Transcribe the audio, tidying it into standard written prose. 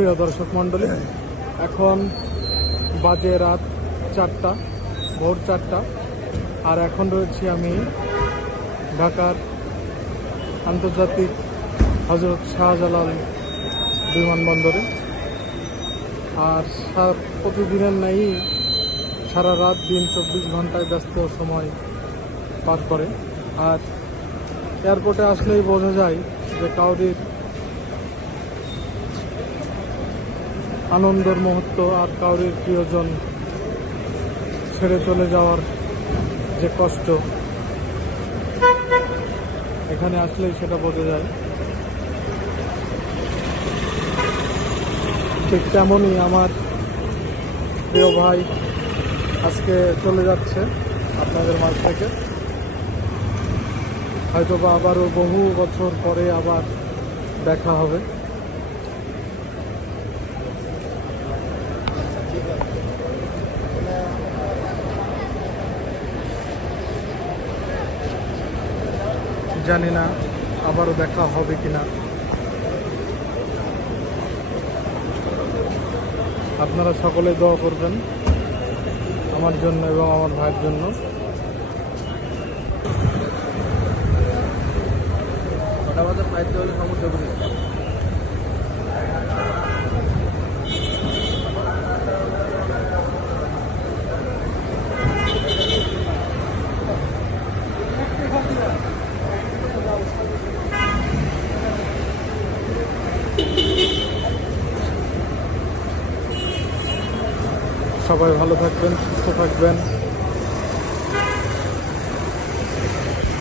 প্রিয় দর্শক মণ্ডলী, এখন বাজে রাত 4টা, ভোর 4টা। আর এখন রয়েছি আমি ঢাকার আন্তর্জাতিক হজরত শাহজালাল বিমানবন্দরে। আর প্রতিদিনের ন্যায় সারা রাত দিন 24 ঘন্টায় ব্যস্ত সময় পার করে। আর এয়ারপোর্টে আসলেই বোঝা যায় যে কাউরির আনন্দের মুহূর্ত আর কাউরির প্রিয়জন ছেড়ে চলে যাওয়ার যে কষ্ট, এখানে আসলেই সেটা বোঝা যায়। ঠিক তেমনই আমার প্রিয় ভাই আজকে চলে যাচ্ছে আপনাদের মাঝ থেকে। হয়তোবা আবারও বহু বছর পরে আবার দেখা হবে। জানি না আবারও দেখা হবে কিনা। আপনারা সকলে দোয়া করবেন আমার জন্য এবং আমার ভাইয়ের জন্য। সবাই ভালো থাকবেন, সুস্থ থাকবেন।